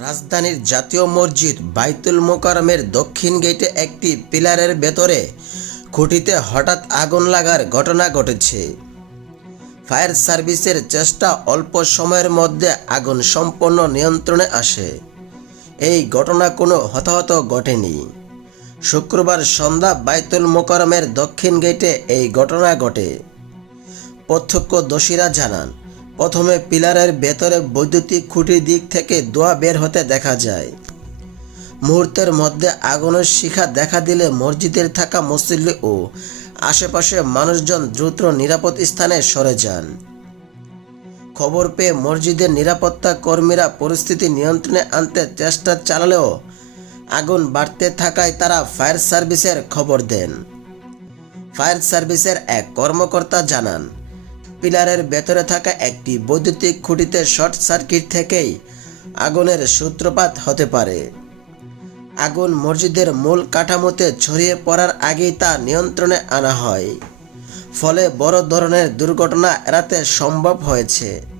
রাজধানীর জাতীয় মসজিদ বাইতুল মোকারমের দক্ষিণ গেটে একটি পিলারের ভেতরে খুঁটিতে হঠাৎ আগুন লাগার ঘটনা ঘটেছে। ফায়ার সার্ভিসের চেষ্টা অল্প সময়ের মধ্যে আগুন সম্পূর্ণ নিয়ন্ত্রণে আসে। এই ঘটনা কোনো হতাহত ঘটেনি। শুক্রবার সন্ধ্যা বাইতুল মোকারমের দক্ষিণ গেটে এই ঘটনা ঘটে। প্রত্যক্ষদর্শীরা জানান প্রথমে পিলারের ভেতরে বৈদ্যুতিক খুঁটির দিক থেকে দোয়া বের হতে দেখা যায়। মুহূর্তের মধ্যে আগুনের শিখা দেখা দিলে মসজিদের থাকা মুসল্লি ও আশেপাশে মানুষজন দ্রুত নিরাপদ স্থানে সরে যান। খবর পেয়ে মসজিদের নিরাপত্তা কর্মীরা পরিস্থিতি নিয়ন্ত্রণে আনতে চেষ্টা চালালেও আগুন বাড়তে থাকায় তারা ফায়ার সার্ভিসের খবর দেন। ফায়ার সার্ভিসের এক কর্মকর্তা জানান পিলারের ভেতরে থাকা একটি বৈদ্যুতিক খুঁটিতে শর্ট সার্কিট থেকেই আগুনের সূত্রপাত হতে পারে। আগুন মসজিদের মূল কাঠামোতে ছড়িয়ে পড়ার আগেই তা নিয়ন্ত্রণে আনা হয়। ফলে বড় ধরনের দুর্ঘটনা এড়াতে সম্ভব হয়েছে।